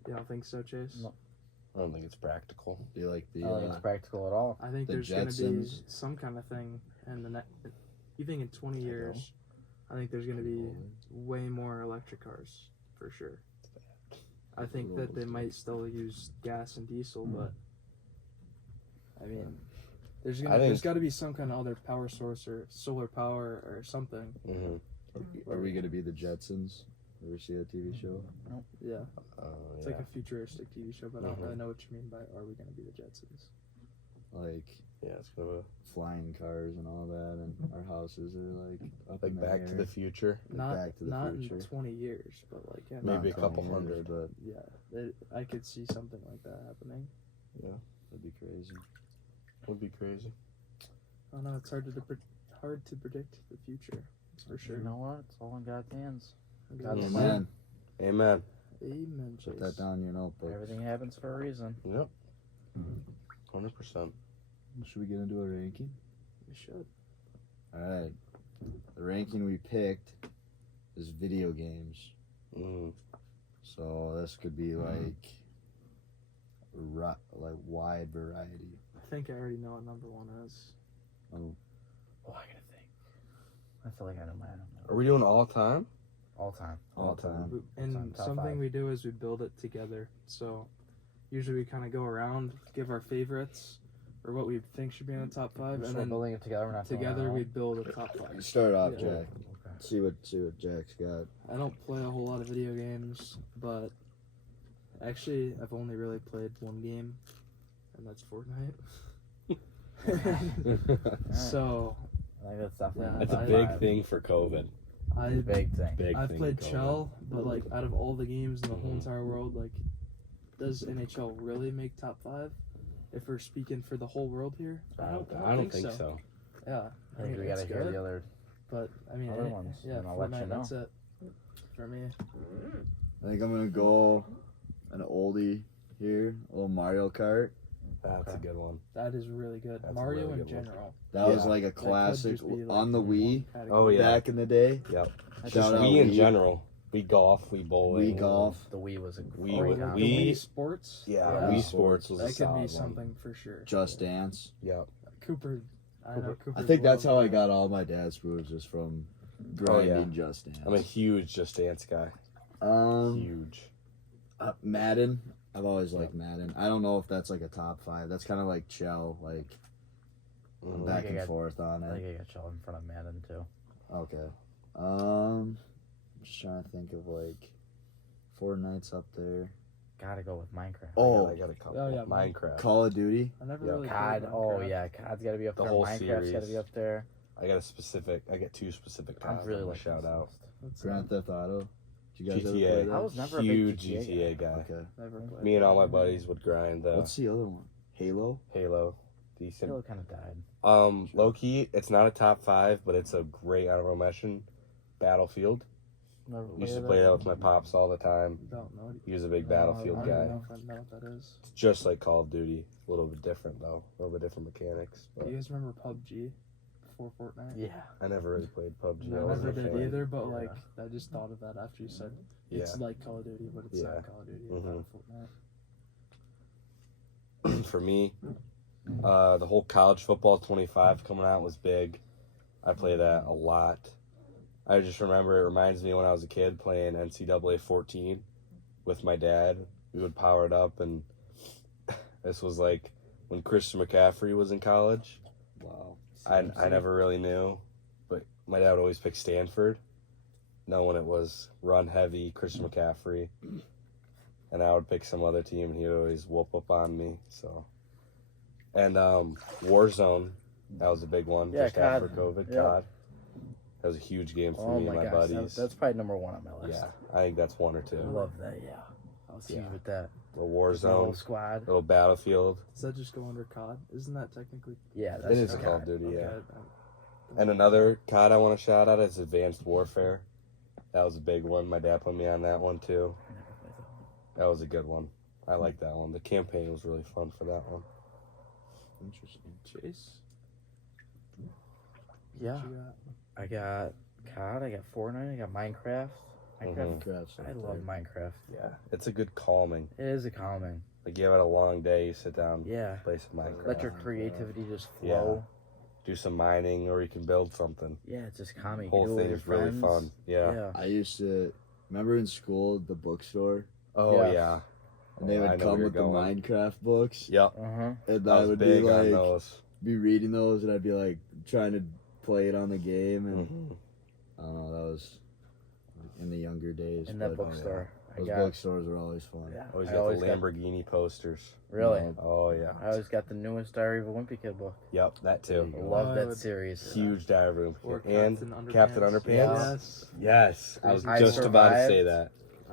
You don't think so, Chase? No. I don't think it's practical. Be like I don't think it's practical at all. I think The there's going to be Jetsons. some kind of thing, and even in 20 years, I think there's going to be way more electric cars for sure. I think that they might still use gas and diesel, but I mean, there's got to be some kind of other power source or solar power or something. Mm-hmm. Are we gonna be the Jetsons? Ever see that TV show? Yeah, it's Yeah. like a futuristic TV show, but I don't Mhm. really know what you mean by "Are we going to be the Jetsons?" Like Yeah, it's kind of flying cars and all that, and our houses are like up in like the Back air. to the Future. Like Not Back to the not Future. in 20 years, but like yeah, Not Maybe a 20 couple years, hundred. but yeah, I could see something like that happening. that'd be crazy. Would be crazy. I don't know. It's hard to predict the future. That's for sure. You know what? It's all in God's hands. God's God's plan. Amen. Amen. Amen. Put Chase. that down in your notebook. Everything happens for a reason. Yep. 100%. Should we get into a ranking? We should. Alright. The ranking we picked is video games. Mm. So this could be like wide variety. I think I already know what number one is. Oh, I gotta think. I feel like I know mine. Are we doing all time? All time. All time. And top something five. we do is we build it together. So usually we kind of go around, give our favorites or what we think should be in the top five, So and we're then building it together. We're not filling it together out. we build a top five. Start off, Yeah. Jack. Okay. See what Jack's got. I don't play a whole lot of video games, but actually I've only really played one game, and that's Fortnite. Alright. So I think that's definitely. Yeah, That's a top big five. thing for COVID. Big thing. Big I've thing played for COVID. Chell, but like out of all the games in the whole Mhm. entire world, like does NHL really make top five? If we're speaking for the whole world here, I don't think so. Yeah, I think we it's gotta hear good, the other. but I mean, other ones, yeah, and I'll let you Fortnite, know. that's it for me. I think I'm gonna go an oldie here, a little Mario Kart. That's a good one. That is really good. That's a Mario really in good one. general. That was Yeah. like a That could classic just be, like, on the in Wii one category. Oh, yeah. back in the day. Yep. That's Shout Just out we in Wii. general. We golf, we bowling. Wii golf. The Wii was a Wii- Oh, great like console. the Wii- Wii Sports. Yeah, Yeah. Wii Sports was a That could solid be one. something for sure. Just Dance. Yep. Cooper. I know Cooper. I think that's how I got all my dad's moves, just from grinding yeah. Just Dance. I'm a huge Just Dance guy. Huge. Madden. I've always liked Madden. I don't know if that's like a top five. That's kind of like Chell, like I'm Mhm. back I and got- forth on I it. think I got Chell in front of Madden too. Okay. I'm just trying to think of like Fortnite's up there. Gotta go with Minecraft. Oh, I got a couple. Oh, yeah, Minecraft. Call of Duty. I never Yeah. really COD. played Oh Minecraft. yeah, COD's gotta be up The there. whole Minecraft's gotta series. be up there. I got two specific I'm COD really I'm like gonna shout out. That's Grand Theft Auto. Did you guys ever GTA. play I that? was never a big Huge GTA GTA guy. Okay. never played. Me and all my buddies would grind the What's the other one? Halo. Halo. Decent. Halo kind of died. Low key, it's not a top 5, but it's a great honorable mention. Battlefield. Never Used to played play it. that with my pops all the time. Don't know. He was a big No, Battlefield I I don't guy. don't know if I know what that is. It's just like Call of Duty. A little bit different though. A little bit different mechanics. Do But you guys remember PUBG before Fortnite? Yeah. I never really played PUBG. No, I I wasn't never a did fan. either, but Yeah. like I just thought of that after you said Yeah. it's like Call of Duty, but it's Yeah. not Call of Duty. It's Mhm. not Fortnite. For me, the whole college football 25 coming out was big. I play that a lot. I just remember it reminds me when I was a kid playing NCAA 14 with my dad. We would power it up, and this was like when Christian McCaffrey was in college. Wow. I never really knew, but my dad would always pick Stanford, knowing it was run heavy Christian McCaffrey, and I would pick some other team, and he would always whoop up on me. So, and Warzone, that was a big one Yeah, just after COD. COVID. Yeah. COD, that was a huge game for Oh me my and my gosh, buddies. that's probably number one on my list. Yeah, I think that's one or two. I love that. Yeah, I was huge Yeah. with that. Little The whole Warzone, squad. little Battlefield, Does that just go under COD? Isn't that technically? Yeah, that's it is okay. Call of Duty, yeah. Okay, And another COD I want to shout out is Advanced Warfare. That was a big one. My dad put me on that one too. I never played that. That was a good one. I like that one. The campaign was really fun for that one. Interesting. Chase. Yeah, What you got? I got COD. I got Fortnite. I got Minecraft. Minecraft. Minecraft's I up love there. Minecraft. Yeah, it's a good calming. It is a calming. Like you have had a long day, you sit down, Yeah. play some Minecraft, Let your creativity just flow. do some mining, or you can build something. Yeah, it's just calming. The You can whole do it thing with is your really friends. fun. Yeah. I used to remember in school the bookstore, Oh Yeah. yeah. and they Oh, I would know come where with the you're going. Minecraft books, Yep. Uh huh. and I I was would be big on like those. be reading those, and I'd be like trying to play it on the game, and Mhm. I don't know, that was in the younger days. In that but bookstore, I those got. bookstores are always fun. Yeah, Always I got always the got. Lamborghini posters. Really, Yeah. Oh yeah. I always got the newest Diary of a Wimpy Kid book. Yep, that too. There you Love Oh, that series. Huge dive room. Or And Captain Underpants. Yes. Yes, I was I just about to say Survived. that.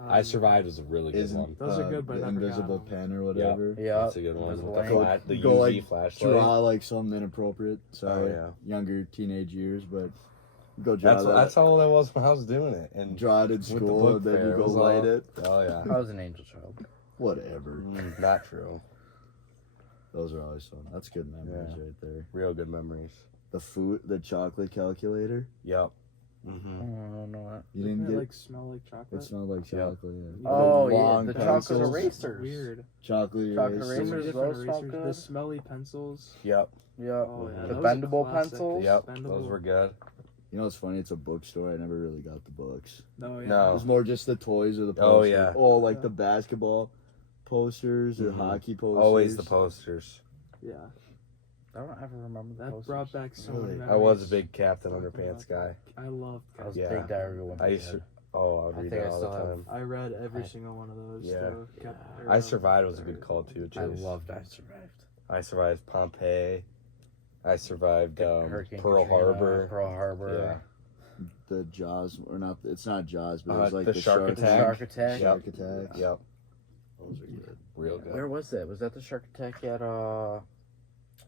I Survived was a really good Isn't one. Those are good, but I the never got invisible them. pen or whatever? Yeah, That's a good one. Invisible With the, Ink. the Go, UV like, flashlight. Draw like something inappropriate. Sorry, Oh, yeah. younger teenage years, but go draw That's that. that's how old I was when I was doing it. And Draw it in with the school, book and then fair, you it go was light all- it. Oh yeah. I was an angel child. Whatever. Not true. Those are always fun. That's good memories Yeah. right there. Real good memories. The chocolate calculator. Yep. I Mm-hmm. don't know that. You Didn't didn't it get. like smell like chocolate? It smelled like Yeah. chocolate. Yeah. Oh The yeah, long the pencils. chocolate erasers. Weird. Chocolate Chocolate erasers. So many erasers, different those smell erasers. good. The smelly pencils. Yep. Yeah. Oh yeah, Mhm. The that was a bendable classic. pencils? Yep. Bendable. Those were good. You know what's funny? It's a bookstore. I never really got the books. No, yeah. No. It was more just the toys or the posters. Oh, yeah. Oh, like Yeah. the basketball posters or Mhm. hockey posters. Always the posters. Yeah. I don't ever remember the That posters. brought back so Really? many memories. I was a big Captain talking Underpants about guy. that. I loved I was Yeah. a big Diary of a Wimpy I used Kid. to. Oh, I would I read think that I all the still have- time. I read every I- single one of those. Yeah. too. I Survived was a good call too. I Chase. loved I Survived. I survived Pompeii. I survived Hurricane Pearl Katrina, Harbor. Pearl Harbor. The Jaws, or not? It's not Jaws, but it Uh, was like the the Shark shark Attack. Shark Attack. Shark Attack. Yep. Those are good. Real good. Where was that? Was that the Shark Attack at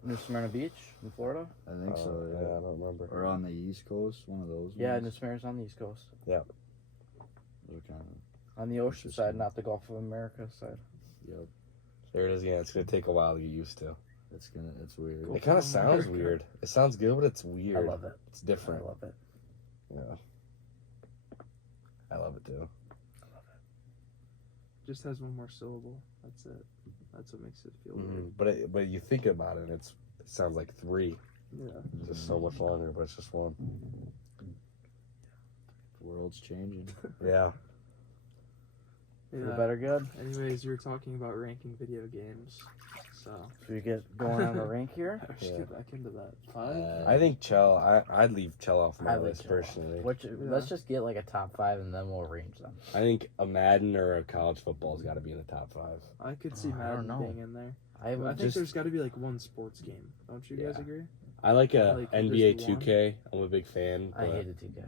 New Smyrna Beach in Florida? I think so. Yeah, Yeah. I don't remember. Or on the East Coast, one of those. Yeah, New ones. Smyrna's on the East Coast. Those are kind of. On the ocean Interesting. side, not the Gulf of America side. Yep. There it is. Yeah, it's gonna take a while to get used to. It's weird. It kind of Gulf of sounds America. weird. It sounds good, but it's weird. I love it. It's I different. love it. Yeah. I love it too. Just has one more syllable. That's it. That's what makes it feel Mm-hmm. weird. But you think about it, it sounds like three. Yeah. It's just so much longer, but it's just one. The world's changing. Yeah. Feel better good? Anyways, you were talking about ranking video games. So. Should we get going on a rank here? I should get back into that. 5? I think Chell. I'd leave Chell off my I like list Chell. personally. Let's just get like a top 5 and then we'll arrange them. I think a Madden or a college football's got to be in the top 5. I could see I don't Madden know. being in there. I I think there's got to be like one sports game. Don't you guys Yeah. agree? I like Like, NBA just one? 2K. I'm a big fan. I But hated 2K.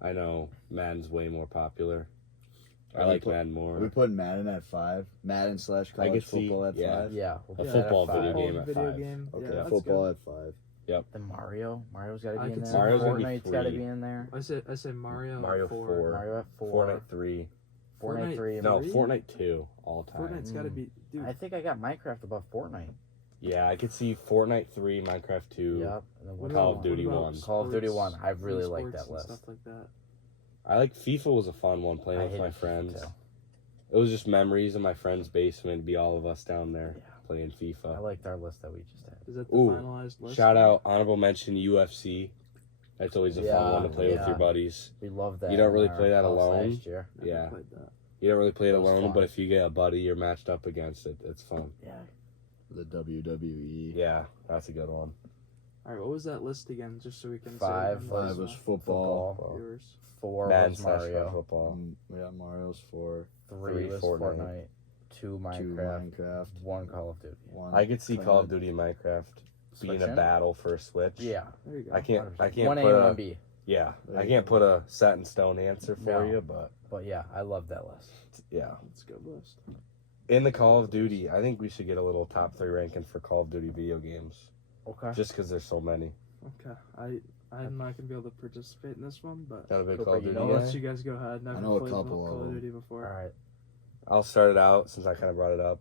I know Madden's way more popular. I Are we like put- Madden more. Are we putting Madden at 5? Madden / I college could see- football at yeah. 5? Yeah, we'll A put football that at video 5. game at video 5. game. Okay, Yeah, that's football good. at 5. Then Mario's got to I be in could there. see Mario's gonna be Fortnite's got to 3. be in there. I say Mario. Mario at 4. 4. Mario at 4. Fortnite 3. Fortnite 3. No, Three? Fortnite 2 all time. Fortnite's got to be. Dude, I think I got Minecraft above Fortnite. Yeah, I could see Fortnite 3, Minecraft 2. Yep. And then what Call about- of Duty what about 1. Call of Duty sports? 1. I really like Sports that and list. Stuff like that. I like FIFA was a fun one I playing with hated my FIFA friends. too. It was just memories in my friend's basement, be all of us down there Yeah. playing I FIFA. liked our list that we just had. Is that the Ooh, finalized list? Shout out, honorable mention UFC. That's always a Yeah, fun one to play with yeah. your buddies. We love that. You don't in really our play that house alone? Last year. Never Yeah. played that. You don't really play it That was alone, fun. but if you get a buddy you're matched up against, it's fun. Yeah. The WWE. Yeah, that's a good one. All right, what was that list again? Just so we can. say 5 it Five was football. Viewers. 4 Madden was / Mario. football. Yeah, Mario's 4. 3 was Fortnite. Fortnite. 2 2 Minecraft. Minecraft. 1 Call of Duty. 1. I could see Call of Duty and Minecraft being Switch a in? battle for a Switch. Yeah. There you go. I can't 1A put and a 1B. yeah. There I you can't go. put a set in stone answer for No. you, but But yeah, I love that list. yeah. That's a good list. In the Call of Duty, I think we should get a little top 3 ranking for Call of Duty video games, Okay. just because there's so many. Okay, I'm not gonna be able to participate in this one, but Not a big Cooper, Call of you Duty know I'll guy. let you guys go ahead. Never I know a played couple of Call of them. Duty All before. right. I'll start it out since I kind of brought it up.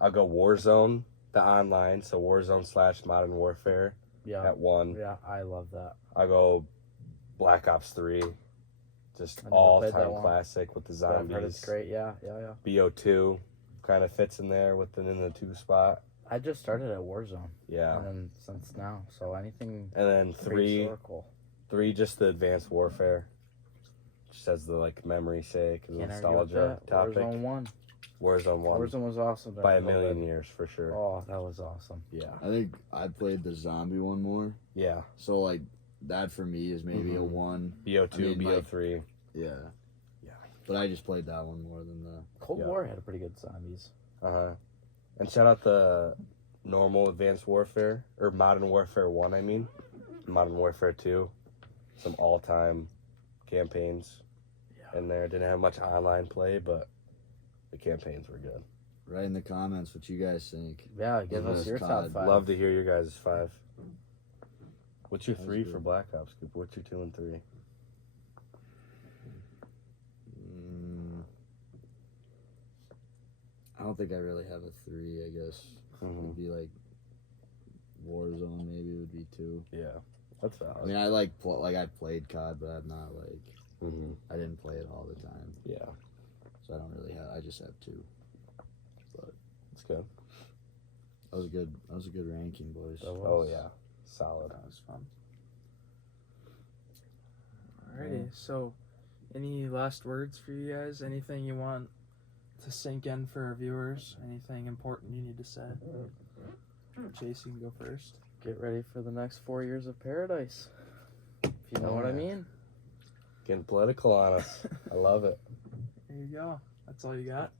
I'll go Warzone, the online, so Warzone / Modern Warfare Yeah. at 1. Yeah, I love that. I'll go Black Ops 3, just I never all played that time one. classic with the But I've heard it's zombies. great. Yeah, yeah, yeah. BO2 kind of fits in there in the 2 spot. I just started at Warzone. Yeah. And then since now, so anything And then pretty 3, historical. 3 just the Advanced Warfare. Just as the memory sake, the Can't argue with nostalgia that. topic. Warzone 1. Warzone 1 Warzone was awesome. by a during million COVID. years for sure. Oh, that was awesome. Yeah. I think I played the zombie one more. Yeah. So, like, that for me is maybe a Mhm. 1. BO2, I mean, BO3. Yeah. Yeah. But I just played that one more than the. Cold Yeah. War had a pretty good zombies. And shout out the normal Advanced Warfare, or Modern Warfare 1, I mean. Modern Warfare 2. Some all-time campaigns in there. Didn't have much online play, but the campaigns were good. Write in the comments what you guys think. Yeah, give Yeah, us it's your Todd. top 5. Love to hear your guys' 5. What's your That was 3 good. for Black Ops, Cooper? What's your 2 and 3? I don't think I really have a 3, I guess. Mm-hmm. Would be like Warzone, maybe would be 2. Yeah, that's valid. I mean, I I played COD, but I'm not like Mm-hmm. I didn't play it all the time, Yeah, so I don't really have. I just have 2. it's good. That was a good. That was a good ranking, boys. That was- Oh yeah, solid. That was fun. Alrighty, so any last words for you guys? Anything you want to sink in for our viewers? Anything important you need to say? Chase, you can go first. Get ready for the next 4 years of paradise. If you know Oh, what I yeah. mean. Getting political on us. I love it. There you go. That's all you got?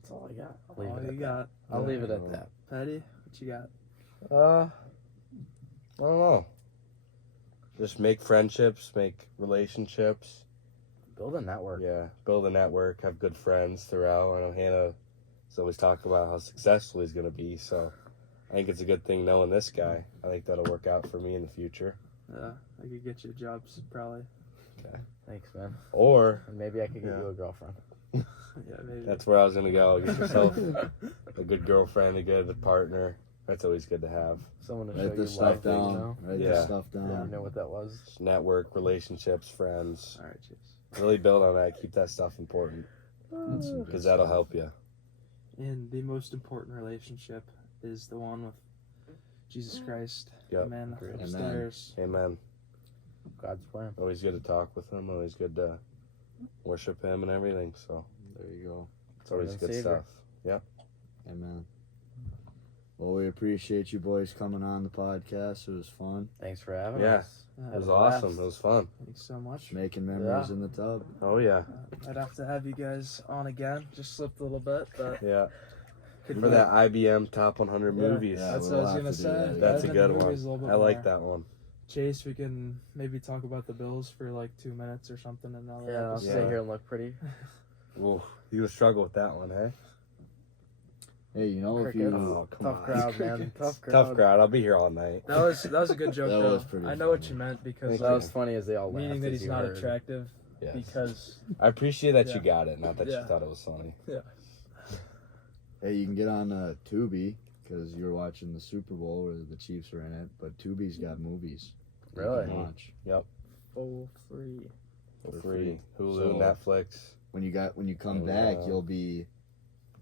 That's all I got. I'll leave All it you at got. that. I'll leave it at Yeah. that. Patty, what you got? I don't know. Just make friendships, make relationships. Build a network. Yeah, build a network, have good friends throughout. I know Hannah is always talking about how successful he's going to be, so I think it's a good thing knowing this guy. I think that'll work out for me in the future. Yeah, I could get you a job probably. Thanks, man. Or And maybe I could get Yeah. you a girlfriend. Yeah, maybe. that's where I was going to go. Get yourself a good girlfriend, a good partner. That's always good to have. Someone to show Write you this life, stuff down. you know? Write Yeah. this stuff Yeah, I down. know what that was. Just network, relationships, friends. All right, Chase. Really build on that. Keep that stuff important That's some good because that'll stuff. help you. And the most important relationship is the one with Jesus Christ. Yep. Amen. Agreed. Amen. Upstairs. Amen. God's plan. Always good to talk with him. Always good to worship him and everything. So There you go. It's always Lord and good Savior. stuff. Amen. Well, we appreciate you boys coming on the podcast. It was fun. Thanks for having Yeah. us. It Had was a awesome. blast. It was fun. Thanks so much. Making memories Yeah. in the tub. Oh yeah. I'd have to have you guys on again. Just slipped a little bit, but Yeah. could For be- that IBM top 100 Yeah. movies. Yeah, That's we'll what I was have gonna to do say. that, yeah. That's a Dive good into one. movies a little bit I like more. that one. Chase, we can maybe talk about the Bills for like 2 minutes or something, and now Yeah, I'll Yeah. stay here and look pretty. Ooh, you would struggle with that one, hey? Hey, you know, if Crickets. you Oh, come Tough on. crowd, man. Crickets. Tough crowd. Tough crowd. I'll be here all night. That was a good joke. That though. was pretty I know what funny. you meant because Thank That you. was funny as they all laughed. meaning that as he's you not heard. attractive Yes. because I appreciate that you Yeah. got it, not that you Yeah. thought it was funny. Hey, you can get on Tubi because you were watching the Super Bowl where the Chiefs were in it. But Tubi's got movies. you Really? can watch. full free. For For free. Hulu, So- Netflix. When you come Oh, back, yeah. you'll be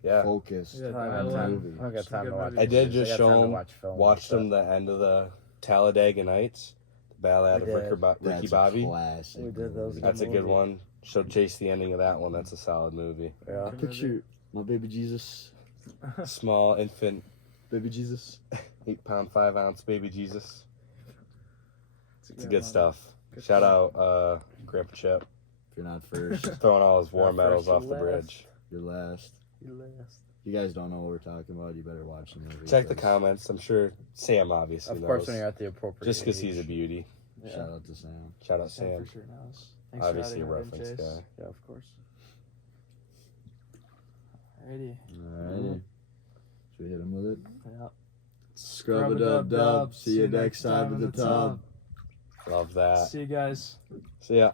Yeah. focused Yeah, I on don't the have Dial time. movie. I don't got Some time to good watch. movies. I did movies. just got show time to him, watch film and watched stuff. them the end of the Talladega Nights, the Ballad of We did. Ricky That's a Bobby. classic. We did those movie. That's a good movie. one. Showed Chase the ending of that one. That's a solid movie. Yeah. Picture my baby Jesus. Small infant, Baby Jesus. 8 pound, 5 ounce baby Jesus. It's good one. stuff. Good Shout stuff. out Grandpa Chip. If you're not first, Throwing all his war Not medals first, off the you're bridge. you're last. You last. If you guys don't know what we're talking about, you better watch the movie. Check the because- comments. I'm sure Sam obviously Of knows. course, when you're at the appropriate Just because he's a age. beauty. Yeah. Shout out to Sam. Shout out Sam Sam. for sure knows. Thanks Obviously a for adding that in, reference Chase. guy. Yeah, of course. Alrighty. Alrighty. Should we hit him with it? Yeah. Scrub-a-dub-dub. See you next time in the tub. Love that. See you guys. See ya.